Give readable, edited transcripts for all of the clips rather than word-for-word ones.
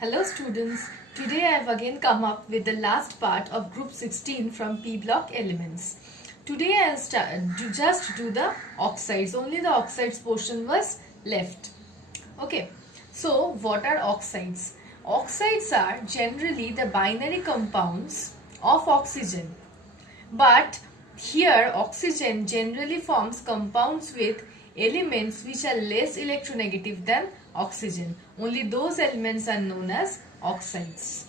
Hello students, today I have again come up with the last part of group 16 from P block elements. Today I will just do the oxides, only the oxides portion was left. Okay, so what are oxides? Oxides are generally the binary compounds of oxygen, but here oxygen generally forms compounds with elements which are less electronegative than oxygen. Only those elements are known as oxides.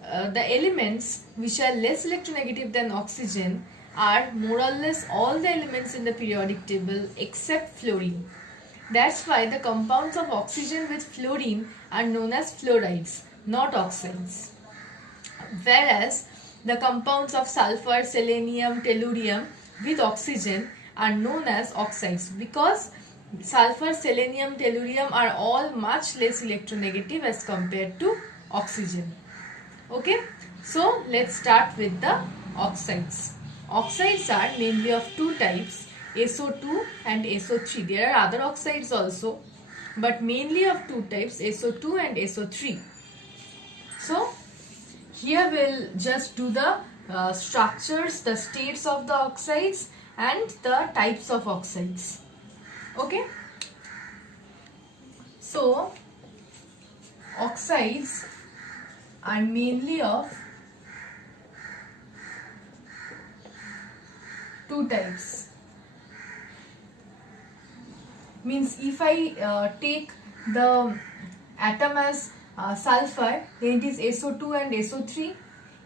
The elements which are less electronegative than oxygen are more or less all the elements in the periodic table except fluorine. That's why the compounds of oxygen with fluorine are known as fluorides, not oxides. Whereas the compounds of sulfur, selenium, tellurium with oxygen are known as oxides because sulfur, selenium, tellurium are all much less electronegative as compared to oxygen. Okay, so let's start with the oxides. Oxides are mainly of two types, SO2 and SO3. There are other oxides also, but mainly of two types, SO2 and SO3. So here we'll just do the structures, the states of the oxides and the types of oxides. Okay. So oxides are mainly of two types. Means if I take the atom as sulfur, then it is SO2 and SO3.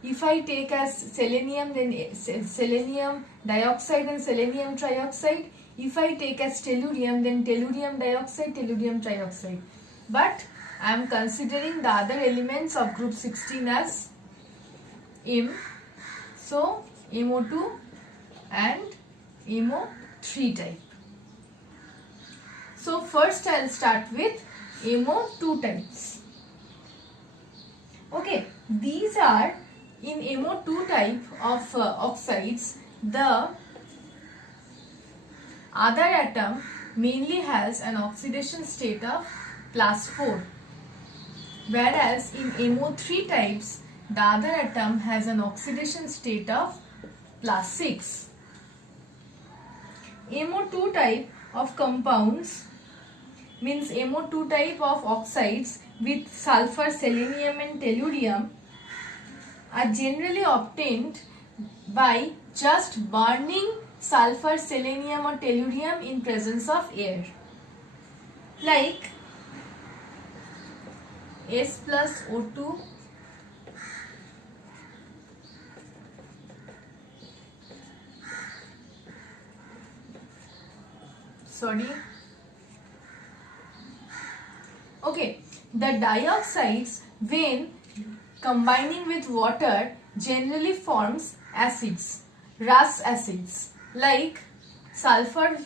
If I take as selenium, then selenium dioxide and selenium trioxide. If I take as tellurium, then tellurium dioxide, tellurium trioxide. But I am considering the other elements of group 16 as M. So MO2 and MO3 type. So first I will start with MO2 types. Okay, these are in MO2 type of oxides, the other atom mainly has an oxidation state of +4, whereas in MO3 types the other atom has an oxidation state of +6. MO2 type of compounds means MO2 type of oxides with sulfur, selenium and tellurium are generally obtained by just burning sulfur, selenium or tellurium in presence of air, like S plus O2 Okay, the dioxides when combining with water generally forms acids, Rus acids, like sulfur,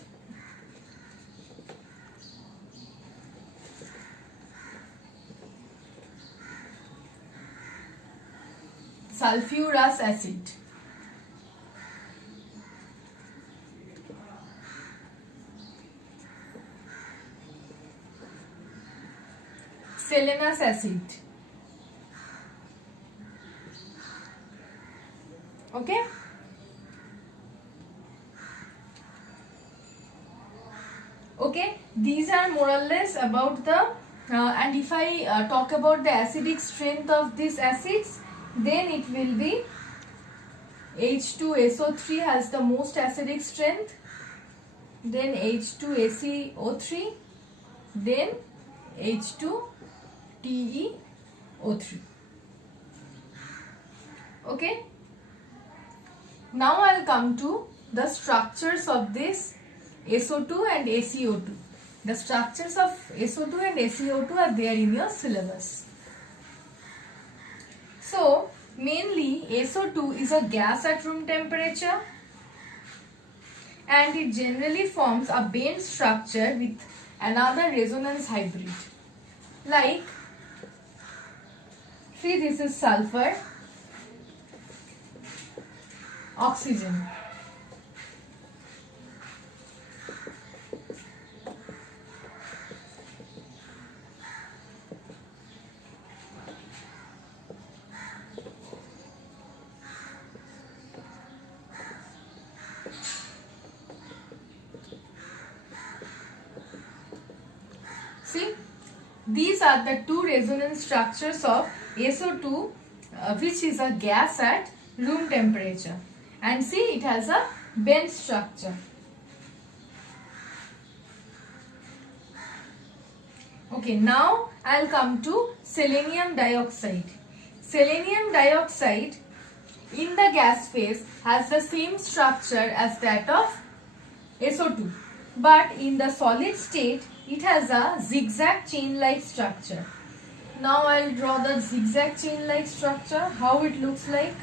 sulfurous acid, selenous acid. Okay. Okay, these are more or less about the and if I talk about the acidic strength of these acids, then it will be H2SO3 has the most acidic strength, then H2ACO3, then H2TeO3. Okay. Now I will come to the structures of this SO2 and ACO2. The structures of SO2 and ACO2 are there in your syllabus. So mainly SO2 is a gas at room temperature and it generally forms a bent structure with another resonance hybrid. Like, see, this is sulfur, oxygen. These are the two resonance structures of SO2, which is a gas at room temperature. And see, it has a bent structure. Okay, now I'll come to selenium dioxide. Selenium dioxide in the gas phase has the same structure as that of SO2, but in the solid state it has a zigzag chain-like structure. Now I'll draw the zigzag chain-like structure, how it looks like.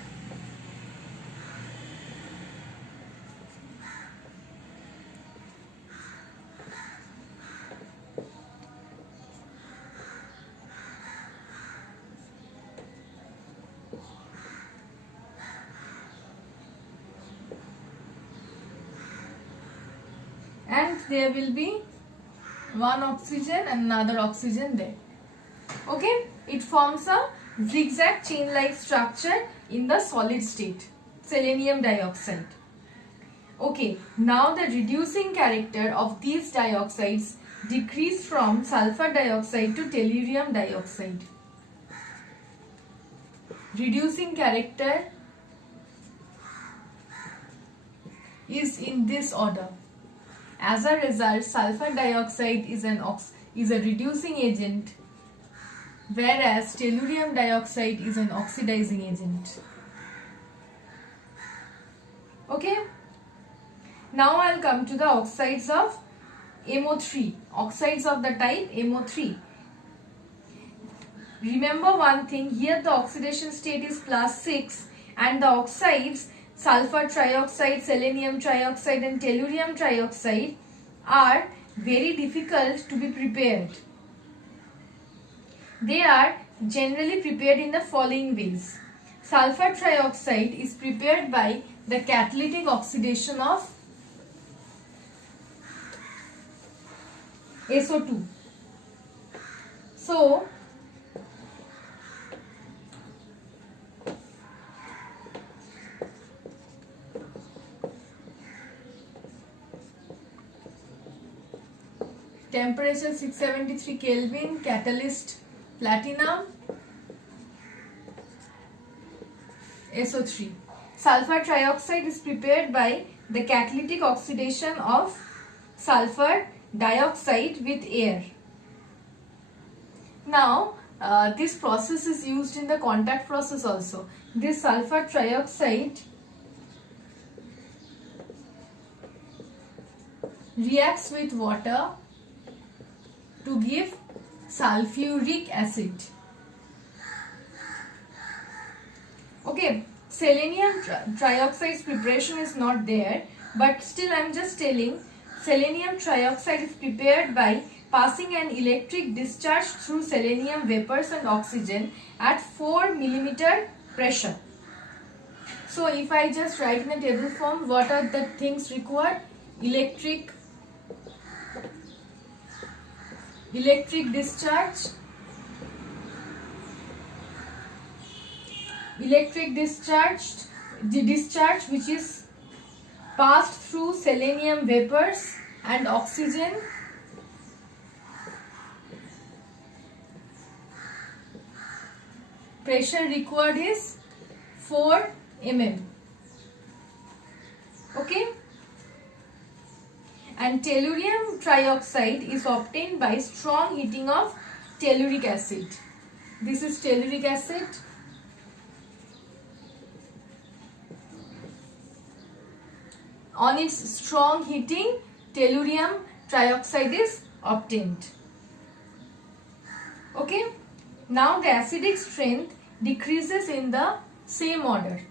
And there will be one oxygen and another oxygen there. Okay, it forms a zigzag chain-like structure in the solid state, selenium dioxide. Okay, now the reducing character of these dioxides decrease from sulfur dioxide to tellurium dioxide. Reducing character is in this order. As a result, sulfur dioxide is a reducing agent, whereas tellurium dioxide is an oxidizing agent. Okay. Now I'll come to the oxides of MO3. Oxides of the type MO3. Remember one thing, here the oxidation state is +6 and the oxides sulfur trioxide, selenium trioxide and tellurium trioxide are very difficult to be prepared. They are generally prepared in the following ways. Sulfur trioxide is prepared by the catalytic oxidation of SO2. So, temperature 673 Kelvin, catalyst platinum, SO3. Sulfur trioxide is prepared by the catalytic oxidation of sulfur dioxide with air. Now, this process is used in the contact process also. This sulfur trioxide reacts with water to give sulfuric acid. Okay, selenium trioxide's preparation is not there, but still I am just telling, selenium trioxide is prepared by passing an electric discharge through selenium vapors and oxygen at 4 mm pressure. So if I just write in a table form, what are the things required? Electric discharge, the discharge which is passed through selenium vapors and oxygen, pressure required is 4 mm. Okay, and tellurium trioxide is obtained by strong heating of telluric acid. This is telluric acid. On its strong heating, tellurium trioxide is obtained. Okay, now the acidic strength decreases in the same order.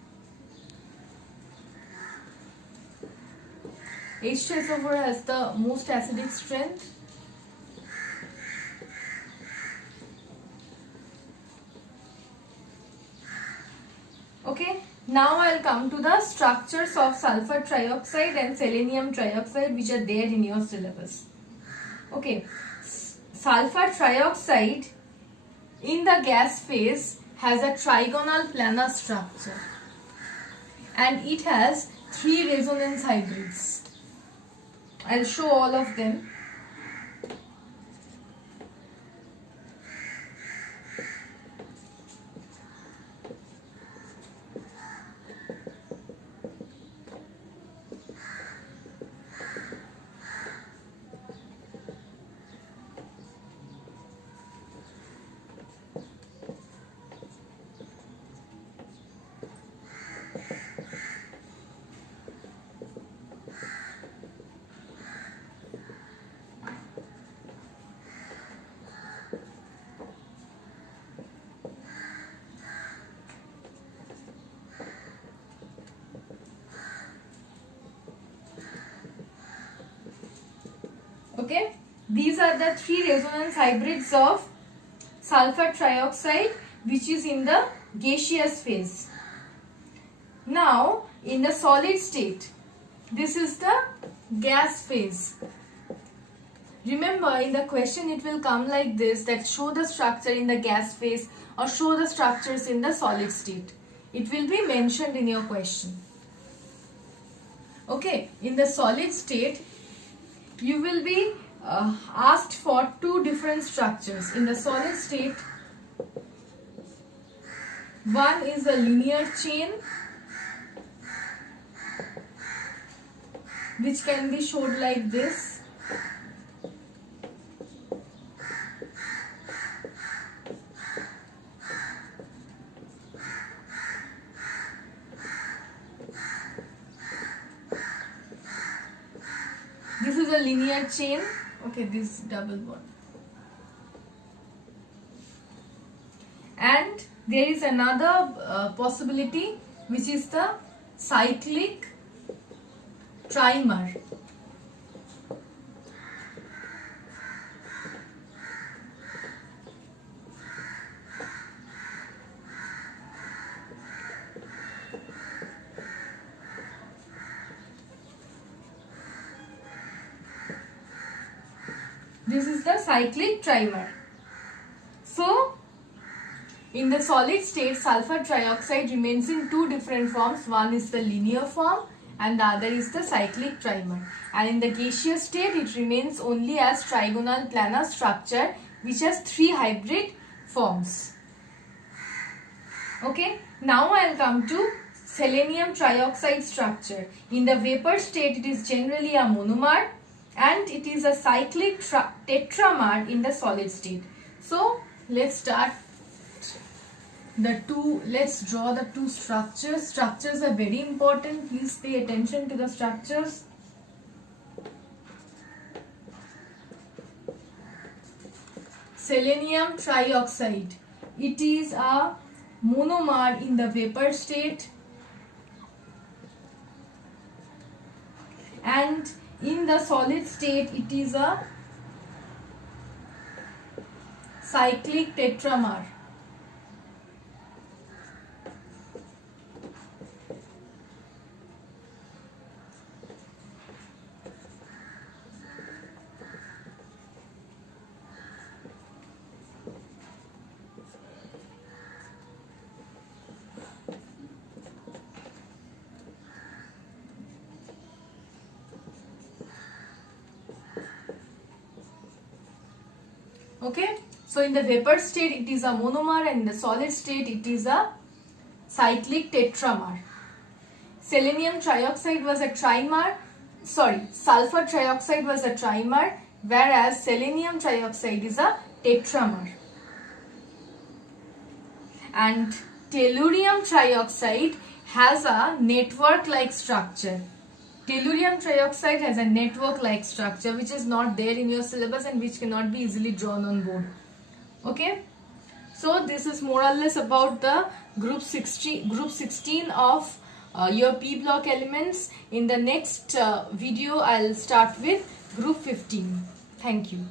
H2SO4 has the most acidic strength. Okay, now I'll come to the structures of sulfur trioxide and selenium trioxide which are there in your syllabus. Okay, sulfur trioxide in the gas phase has a trigonal planar structure and it has 3 resonance hybrids. I'll show all of them. these are the 3 resonance hybrids of sulfur trioxide which is in the gaseous phase. Now in the solid state, this is the gas phase. Remember, in the question it will come like this, that show the structure in the gas phase or show the structures in the solid state. It will be mentioned in your question. Okay, in the solid state you will be asked for 2 different structures. In the solid state, one is a linear chain which can be showed like this. This is a linear chain. Okay, this double bond. And there is another possibility which is the cyclic trimer. This is the cyclic trimer. So, in the solid state, sulfur trioxide remains in 2 different forms. One is the linear form and the other is the cyclic trimer. And in the gaseous state, it remains only as trigonal planar structure which has 3 hybrid forms. Okay, now I will come to selenium trioxide structure. In the vapor state, it is generally a monomer and it is a cyclic tetramer in the solid state. So let's start let's draw the 2 structures. Structures are very important. Please pay attention to the structures. Selenium trioxide. It is a monomer in the vapor state and in the solid state it is a cyclic tetramer. Okay, so in the vapor state it is a monomer and in the solid state it is a cyclic tetramer. Selenium trioxide was a trimer, sulfur trioxide was a trimer, whereas selenium trioxide is a tetramer. And tellurium trioxide has a network-like structure. Tellurium trioxide has a network-like structure which is not there in your syllabus and which cannot be easily drawn on board. Okay, so this is more or less about the group 16 of your P block elements. In the next video, I'll start with group 15. Thank you.